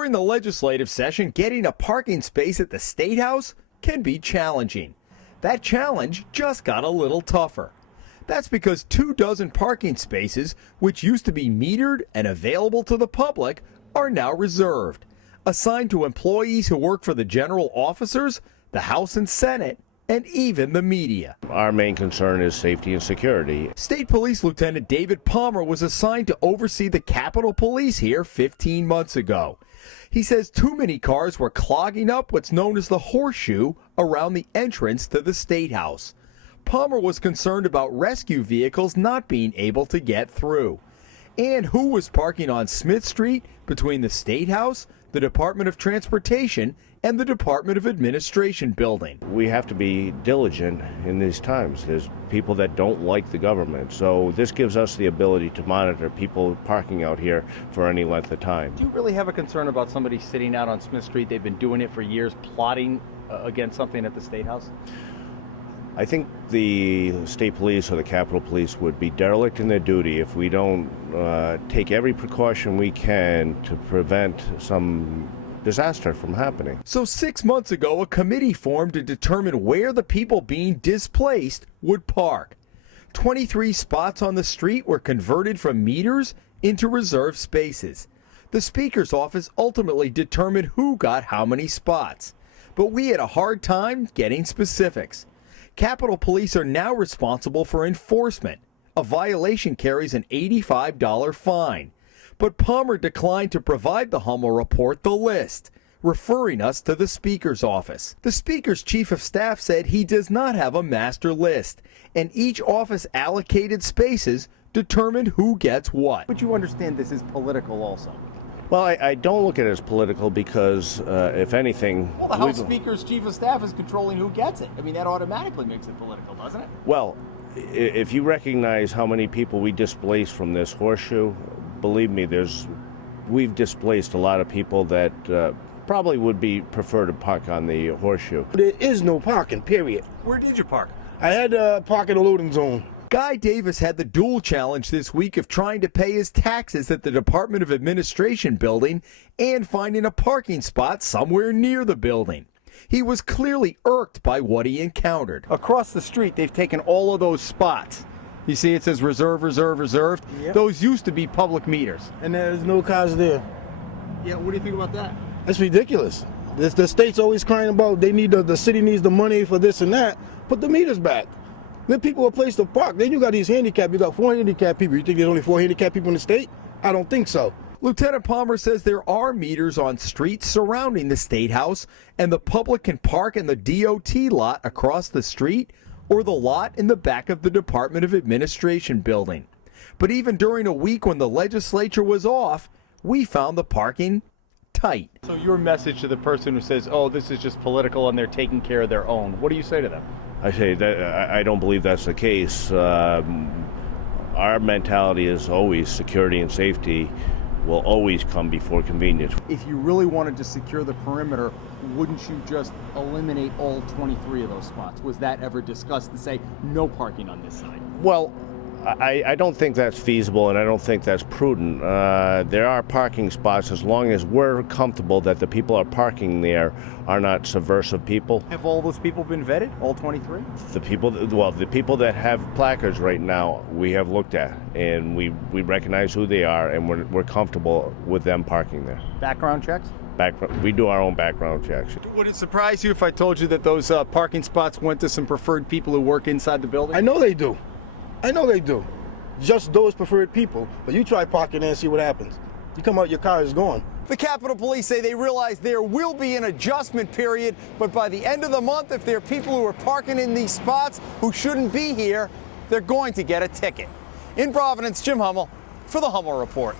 During the legislative session, getting a parking space at the State House can be challenging. That challenge just got a little tougher. That's because 24 parking spaces, which used to be metered and available to the public, are now reserved, assigned to employees who work for the general officers, the House and Senate, and even the media. Our main concern is safety and security. State Police Lieutenant David Palmer was assigned to oversee the Capitol Police here 15 months ago. He says too many cars were clogging up what's known as the horseshoe around the entrance to the State House. Palmer was concerned about rescue vehicles not being able to get through. And who was parking on Smith Street between the State House, the Department of Transportation, and the Department of Administration building. We have to be diligent in these times. There's people that don't like the government. So this gives us the ability to monitor people parking out here for any length of time. Do you really have a concern about somebody sitting out on Smith Street? They've been doing it for years, plotting against something at the State House? I think the state police or the Capitol Police would be derelict in their duty if we don't take every precaution we can to prevent some disaster from happening. So 6 months ago, a committee formed to determine where the people being displaced would park. 23 spots on the street were converted from meters into reserved spaces. The Speaker's office ultimately determined who got how many spots, but we had a hard time getting specifics. Capitol Police are now responsible for enforcement. A violation carries an $85 fine. But Palmer declined to provide the Hummel report the list, referring us to the Speaker's office. The Speaker's chief of staff said he does not have a master list, and each office allocated spaces determined who gets what. But you understand this is political also. Well, I don't look at it as political because, if anything... Well, the House Speaker's chief of staff is controlling who gets it. I mean, that automatically makes it political, doesn't it? Well, if you recognize how many people we displaced from this horseshoe, believe me, we've displaced a lot of people that probably would prefer to park on the horseshoe. There is no parking, period. Where did you park? I had to park in the loading zone. Guy Davis had the dual challenge this week of trying to pay his taxes at the Department of Administration building and finding a parking spot somewhere near the building. He was clearly irked by what he encountered. Across the street, they've taken all of those spots. You see it says reserve, reserve, reserved. Yep. Those used to be public meters. And there's no cars there. Yeah, what do you think about that? That's ridiculous. The state's always crying about the city needs the money for this and that. Put the meters back. Give people a place to park. Then you got these handicapped. You got 4 handicapped people. You think there's only 4 handicapped people in the state? I don't think so. Lieutenant Palmer says there are meters on streets surrounding the State House, and the public can park in the DOT lot across the street or the lot in the back of the Department of Administration building. But even during a week when the legislature was off, we found the parking tight. So your message to the person who says, oh, this is just political and they're taking care of their own, what do you say to them? I say that I don't believe that's the case. Our mentality is always security and safety will always come before convenience. If you really wanted to secure the perimeter, wouldn't you just eliminate all 23 of those spots? Was that ever discussed to say no parking on this side? Well, I don't think that's feasible, and I don't think that's prudent. There are parking spots as long as we're comfortable that the people are parking there are not subversive people. Have all those people been vetted, all 23? The people that have placards right now, we have looked at, and we recognize who they are, and we're comfortable with them parking there. Background checks? We do our own background checks. Would it surprise you if I told you that those parking spots went to some preferred people who work inside the building? I know they do. Just those preferred people. But you try parking there and see what happens. You come out, your car is gone. The Capitol Police say they realize there will be an adjustment period, but by the end of the month, if there are people who are parking in these spots who shouldn't be here, they're going to get a ticket. In Providence, Jim Hummel for the Hummel Report.